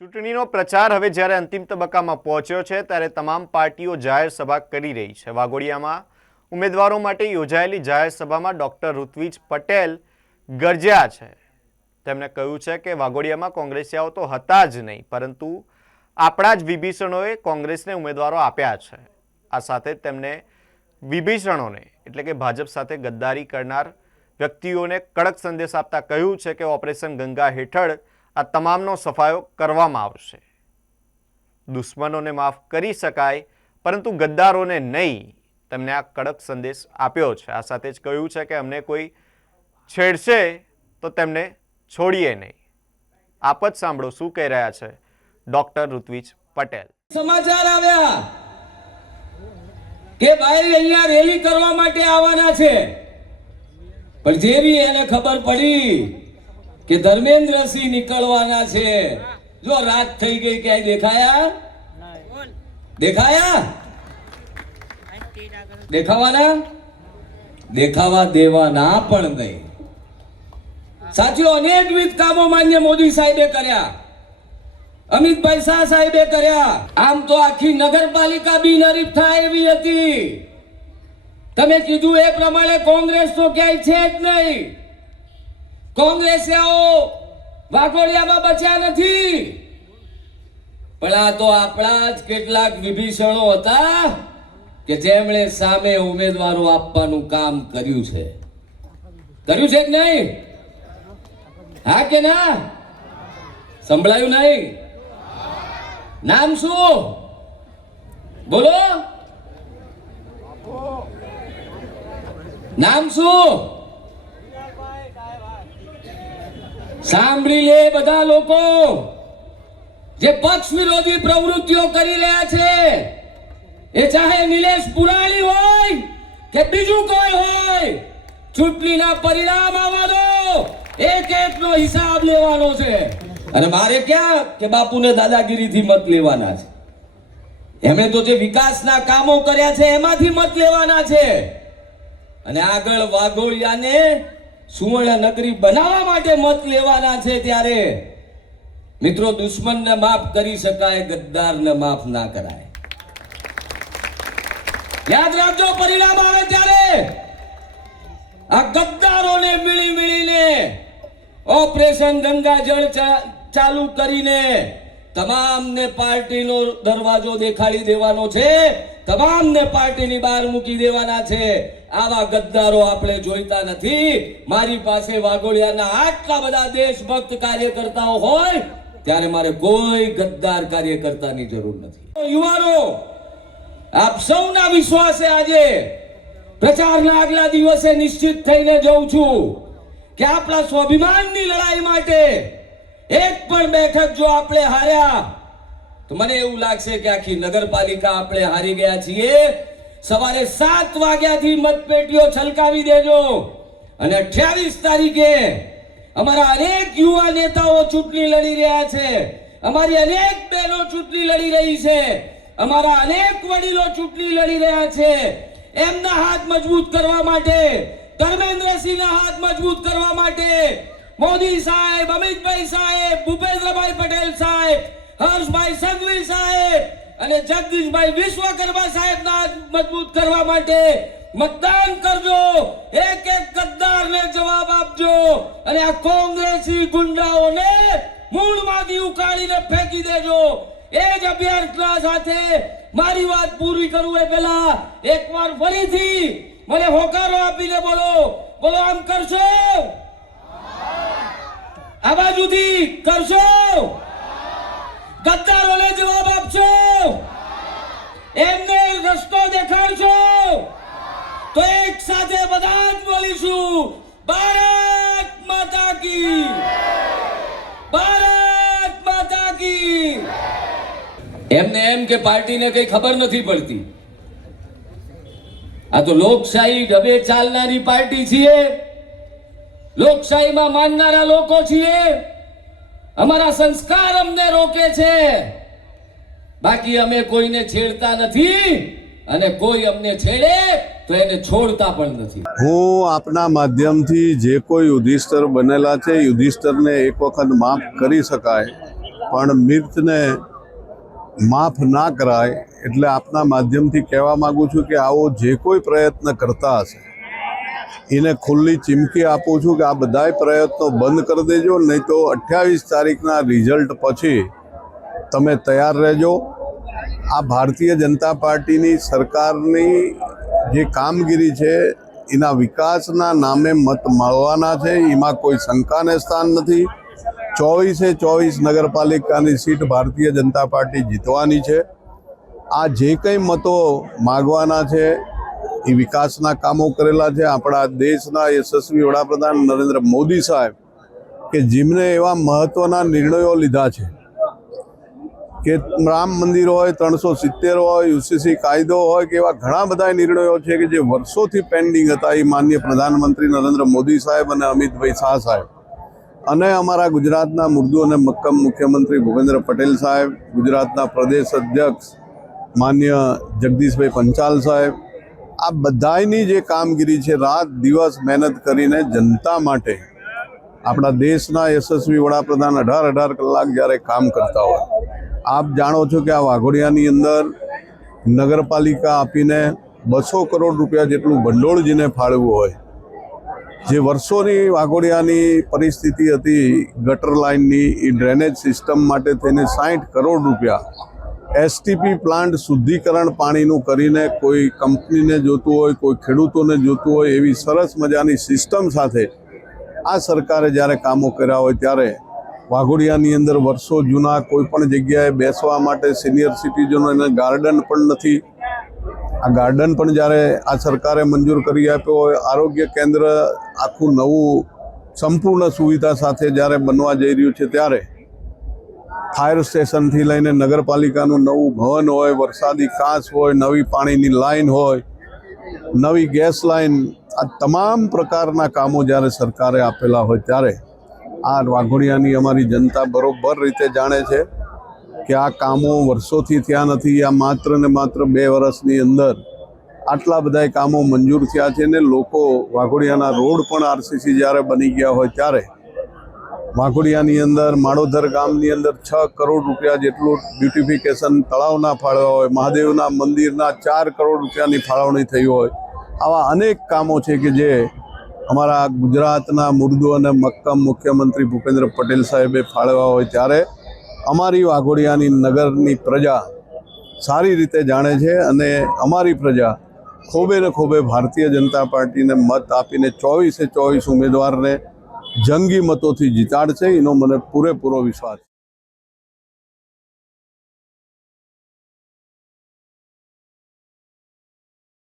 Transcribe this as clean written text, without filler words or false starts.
ચૂંટણીનો પ્રચાર હવે જ્યારે અંતિમ તબક્કામાં પહોંચ્યો છે ત્યારે તમામ પાર્ટીઓ જાહેર સભા કરી રહી છે। વાઘોડિયામાં ઉમેદવારો માટે યોજાયેલી જાહેર સભામાં ડોક્ટર ઋત્વિજ પટેલ ગરજ્યા છે। તેમણે કહ્યું છે કે વાઘોડિયામાં કોંગ્રેસીયાઓ તો હતા જ નહીં, પરંતુ આપણા જ વિભીષણોએ કોંગ્રેસને ઉમેદવારો આપ્યા છે। આ સાથે તેમણે વિભીષણોને એટલે કે ભાજપ સાથે ગદ્દારી કરનાર વ્યક્તિઓને કડક સંદેશ આપતા કહ્યું છે કે ઓપરેશન ગંગા હેઠળ આ તમામનો સફાયો કરવામાં આવશે। દુશ્મનોને માફ કરી શકાય પરંતુ ગદ્દારોને નહીં, તેમને આ કડક સંદેશ આપ્યો છે। આ સાથે જ કહ્યું છે કે અમને કોઈ છેડશે તો તેમને છોડીએ નહીં। આપ જ સાંભળો શું કહી રહ્યા છે ડોક્ટર ઋત્વિજ પટેલ। સમાચાર આવ્યા કે ભાઈ અહીંયા રેલી કરવા માટે આવવાના છે, પણ જેવી એને ખબર પડી કે ધર્મેન્દ્રસિંહ નીકળવાના છે, જો રાત થઈ ગઈ, ક્યાંય દેખાયા? દેખાયા? દેખાવાના? દેખાવા દેવાના પણ નહીં। સાચો અનેકવિધ કામો માન્ય મોદી સાહેબે કર્યા, અમિતભાઈ શાહ સાહેબે કર્યા। આમ તો આખી નગરપાલિકા બિનહરીફ થાય એવી હતી। તમે કીધું એ પ્રમાણે કોંગ્રેસ તો ક્યાંય છે જ નહીં। કોંગ્રેસીઓ વાઘોડિયામાં બચ્યા નથી, પણ આ તો આપણા જ કેટલાક વિભીષણો હતા કે જેમણે સામે ઉમેદવારો આપવાનું કામ કર્યું છે। કર્યું છે કે નહીં? હા કે ના? સંભળાયું નહીં? નામ શું બોલો? નામ શું? સાંભળી લે બધા લોકો જે પક્ષ વિરોધી પ્રવૃત્તિઓ કરી રહ્યા છે, એ ચાહે નિલેશ પુરાણી હોય કે બીજું કોઈ હોય, ચૂંટણીના પરિણામ આવવા દો, એક એકનો હિસાબ લેવાનો છે। અને મારે ક્યાં કે બાપુને દાદાગીરીથી મત લેવાના છે? એમણે તો જે વિકાસના કામો કર્યા છે એમાંથી મત લેવાના છે, અને આગળ વાઘોડિયાને સુવર્ણ નગરી બનાવવા માટે મત લેવાના છે। ત્યારે મિત્રો, દુશ્મનને માફ કરી શકાય, ગદ્દારને માફ ના કરાય। યાદ રાખજો, પરિણામ આવે ત્યારે આ ગદ્દારોને મિળીને ઓપરેશન ગંગા જળ ચાલુ કરીને તમામને પાર્ટીનો દરવાજો દેખાડી દેવાનો છે, તમામને પાર્ટીની બહાર મૂકી દેવાના છે। આવા ગદ્દારો આપણે જોઈતા નથી। મારી પાસે વાઘોડિયાના આટલા બધા દેશભક્ત કાર્યકર્તાઓ હોય ત્યારે મારે કોઈ ગદ્દાર કાર્યકર્તાની જરૂર નથી। યુવાનો, આપ સૌના વિશ્વાસે આજે પ્રચારના આગલા દિવસે નિશ્ચિત થઈને જઉં છું કે આપણા સ્વાભિમાનની લડાઈ માટે એક પણ બેઠક જો આપણે હાર્યા તો મને એવું લાગશે કે આખી નગરપાલિકા આપણે હારી ગયા છીએ। સવારે 7 વાગ્યાથી મતપેટીઓ છલકાવી દેજો, અને 28 તારીખે અમારા અનેક યુવા નેતાઓ ચૂંટણી લડી રહ્યા છે, અમારી અનેક બહેનો ચૂંટણી લડી રહી છે, અમારા અનેક વડીલો ચૂંટણી લડી રહ્યા છે। એમના હાથ મજબૂત કરવા માટે, ધર્મેન્દ્રસિંહના હાથ મજબૂત કરવા માટે મોદી સાહેબ, અમિતભાઈ સાહેબ, ભૂપેન્દ્રભાઈ પટેલ સાહેબ, હર્ષભાઈ સંઘવી સાહેબ અને જગદીશભાઈ વિશ્વકર્મા સાહેબના હાથ મજબૂત કરવા માટે મતદાન કરજો। એક એક ગદ્દારને જવાબ આપજો, અને આ કોંગ્રેસી ગુંડાઓને મૂળમાંથી ઉકાળીને ફેંકી દેજો। એ જ અભ્યર્થના સાથે મારી વાત પૂરી કરું એ પહેલા એકવાર ફરીથી મને હોકારો આપીને બોલો, બોલો આમ કરશો? આ બાજુથી કરશો? ગદ્દારોને જવાબ આપશો? એમને રસ્તો દેખાડશો? તો એક સાથે બધા જ બોલીશું, ભારત માતા કી, ભારત માતા કી। એમને એમ કે પાર્ટીને કઈ ખબર નથી પડતી। આ તો લોકશાહી ઢબે ચાલનારી પાર્ટી છીએ, લોકશાહીમાં માનનારા લોકો છીએ। અમારા સંસ્કાર અમને રોકે છે, બાકી અમે કોઈને છેડતા નથી, અને કોઈ અમને છેડે તો એને છોડતા પણ નથી। હું આપના માધ્યમથી જે કોઈ યુધિષ્ઠર બનેલા છે, યુધિષ્ઠરને એક વખત માફ કરી શકાય પણ મિર્ચને માફ ના કરાય એટલે આપના માધ્યમથી કહેવા માગું છું કે આવો જે કોઈ પ્રયત્ન કરતા હશે એને ખુલ્લી ચીમકી આપું છું કે આ બધાય પ્રયત્નો બંધ કરી દેજો, નહીં તો 28 તારીખના રિઝલ્ટ પછી તમે તૈયાર રહેજો. આ ભારતીય જનતા પાર્ટીની સરકારની જે કામગીરી છે એના વિકાસના નામે મત મળવાના છે, એમાં કોઈ શંકાને સ્થાન નથી. 24 નગરપાલિકાની સીટ ભારતીય જનતા પાર્ટી જીતવાની છે. આ જે કંઈ મતો માગવાના છે એ વિકાસના કામો કરેલા છે. આપણા દેશના યશસ્વી વડાપ્રધાન નરેન્દ્ર મોદી સાહેબ કે જેમણે એવા મહત્ત્વના નિર્ણયો લીધા છે કે રામ મંદિર હોય, 370 હોય, યુસીસી કાયદો હોય કે એવા ઘણા બધા નિર્ણયો છે કે જે વર્ષોથી પેન્ડિંગ હતા. એ માનનીય પ્રધાનમંત્રી નરેન્દ્ર મોદી સાહેબ અને અમિતભાઈ શાહ સાહેબ અને અમારા ગુજરાતના મૃદુ અને મક્કમ મુખ્યમંત્રી ભૂપેન્દ્ર પટેલ સાહેબ, ગુજરાતના પ્રદેશ અધ્યક્ષ માન્ય જગદીશભાઈ પંચાલ સાહેબ, આ બધાની જે કામગીરી છે, રાત દિવસ મહેનત કરીને જનતા માટે આપણા દેશના યશસ્વી વડાપ્રધાન 18 કલાક જ્યારે કામ કરતા હોય. આપ જાણો છો કે આ વાઘોડિયાની અંદર નગરપાલિકા આપીને 200 કરોડ રૂપિયા જેટલું ભંડોળ જેને ફાળવ્યું હોય, જે વર્ષોની વાઘોડિયાની પરિસ્થિતિ હતી ગટર લાઇનની, એ ડ્રેનેજ સિસ્ટમ માટે થઈને 60 કરોડ રૂપિયા એસટીપી પ્લાન્ટ શુદ્ધિકરણ પાણીનું કરીને કોઈ કંપનીને જોતું હોય, કોઈ ખેડૂતોને જોતું હોય એવી સરસ મજાની સિસ્ટમ સાથે આ સરકારે જ્યારે કામો કર્યા હોય ત્યારે વાઘોડિયાની અંદર વર્ષો જૂના કોઈ પણ જગ્યાએ બેસવા માટે સિનિયર સિટીઝનોને ગાર્ડન પણ નથી. આ ગાર્ડન પણ જ્યારે આ સરકારે મંજૂર કરી આપ્યો હોય, આરોગ્ય કેન્દ્ર આખું નવું સંપૂર્ણ સુવિધા સાથે જ્યારે બનવા જઈ રહ્યું છે, ત્યારે ફાયર સ્ટેશનથી લઈને નગરપાલિકાનું નવું ભવન હોય, વરસાદી કાંસ હોય, નવી પાણીની લાઈન હોય, નવી ગેસ લાઈન, આ તમામ પ્રકારના કામો જ્યારે સરકારે આપેલા હોય ત્યારે આ વાઘોડિયાની અમારી જનતા બરોબર રીતે જાણે છે કે આ કામો વર્ષોથી થયા નથી. આ માત્ર ને માત્ર 2 વર્ષની અંદર આટલા બધા કામો મંજૂર થયા છે ને લોકો વાઘોડિયાના રોડ પણ આરસીસી જ્યારે બની ગયા હોય ત્યારે વાઘોડિયાની અંદર માળોદર ગામની અંદર 6 કરોડ રૂપિયા જેટલું બ્યુટિફિકેશન તળાવના ફાળવ્યા હોય, મહાદેવના મંદિરના 4 કરોડ રૂપિયાની ફાળવણી થઈ હોય. આવા અનેક કામો છે કે જે અમારા ગુજરાતના મૃદુ અને મક્કમ મુખ્યમંત્રી ભૂપેન્દ્ર પટેલ સાહેબે ફાળવ્યા હોય ત્યારે અમારી વાઘોડિયાની નગરની પ્રજા સારી રીતે જાણે છે અને અમારી પ્રજા ખોબે ને ખોબે ભારતીય જનતા પાર્ટીને મત આપીને 24 ઉમેદવારને જંગી મતોથી જીતાડશે, એનો મને પૂરેપૂરો વિશ્વાસ છે.